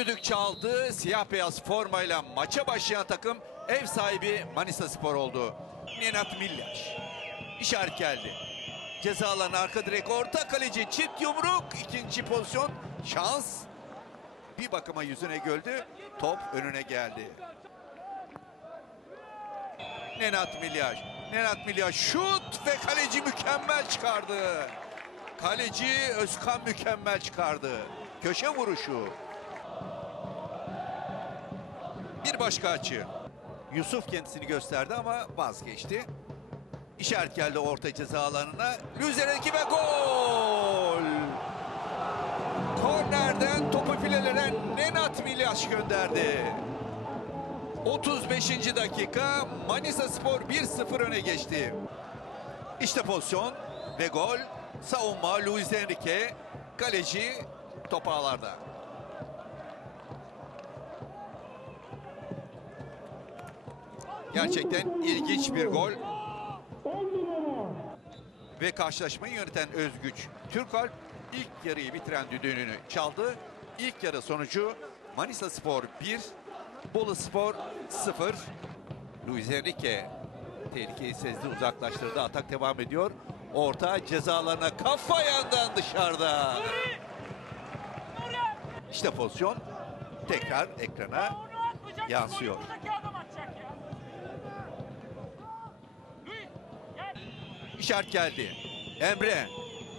düdük çaldı. Siyah beyaz formayla maça başlayan takım ev sahibi Manisa Spor oldu. Nenat Millaş. İşaret geldi. Ceza alanı arka direk orta kaleci çift yumruk. ikinci pozisyon şans. Bir bakıma yüzüne güldü. Top önüne geldi. Nenat Milyaj. Nenat Milyaj şut ve kaleci mükemmel çıkardı. Kaleci Özkan mükemmel çıkardı. Köşe vuruşu. Bir başka açı. Yusuf kendisini gösterdi ama vazgeçti. İşaret geldi orta ceza alanına. Üzerindeki ve gol! Kornerden topu filelere Nenat Milyaj gönderdi. 35. dakika Manisa Spor 1-0 öne geçti. İşte pozisyon ve gol. Savunma Luis Enrique. Kaleci top Gerçekten ilginç bir gol. Ve karşılaşmayı yöneten Özgüç Türkalp ilk yarıyı bitiren düdüğünü çaldı. İlk yarı sonucu Manisa Spor 1, Bolu Spor 0. Luis Enrique tehlikeyi sezdi uzaklaştırdı. Atak devam ediyor. Orta cezalarına kafa yandan dışarıda. İşte pozisyon tekrar ekrana yansıyor. İşaret geldi. Emre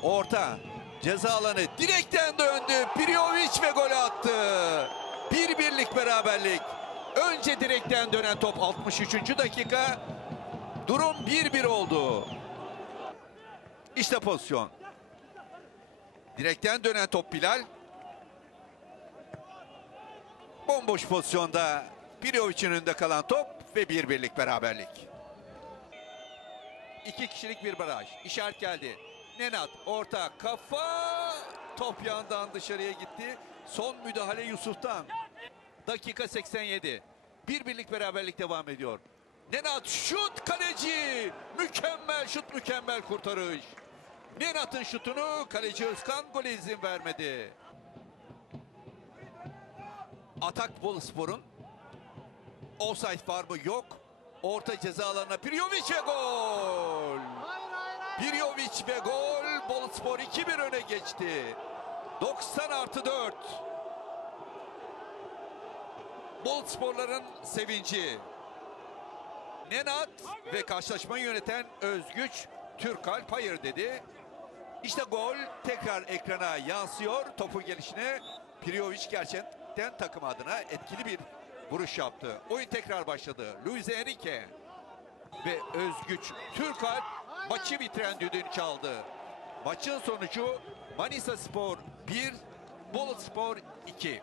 orta ceza alanı direkten döndü. Prijovic ve golü attı. Bir birlik beraberlik. Önce direkten dönen top 63. dakika. Durum 1-1 oldu. İşte pozisyon. Direkten dönen top Bilal. Bomboş pozisyonda Prijovic'in önünde kalan top ve bir birlik beraberlik. İki kişilik bir baraj. İşaret geldi. Nenat orta kafa top yandan dışarıya gitti. Son müdahale Yusuf'tan. Dakika 87. Bir birlik beraberlik devam ediyor. Nenat şut kaleci. Mükemmel şut mükemmel kurtarış. Nenat'ın şutunu kaleci Özkan gole izin vermedi. Atak Boluspor'un offside var mı? Yok. Orta ceza alanına Prijovic ve gol. Prijovic ve gol. Boluspor 2-1 öne geçti. 90 artı 4. Bolusporların sevinci. Nenat ve karşılaşmayı yöneten Özgüç Türkalp hayır dedi. İşte gol tekrar ekrana yansıyor. Topun gelişine Prijovic gerçekten takım adına etkili bir vuruş yaptı. Oyun tekrar başladı. Luis Enrique ve Özgüç Türkalp maçı bitiren düdüğünü çaldı. Maçın sonucu Manisa Spor 1, Bolu Spor 2.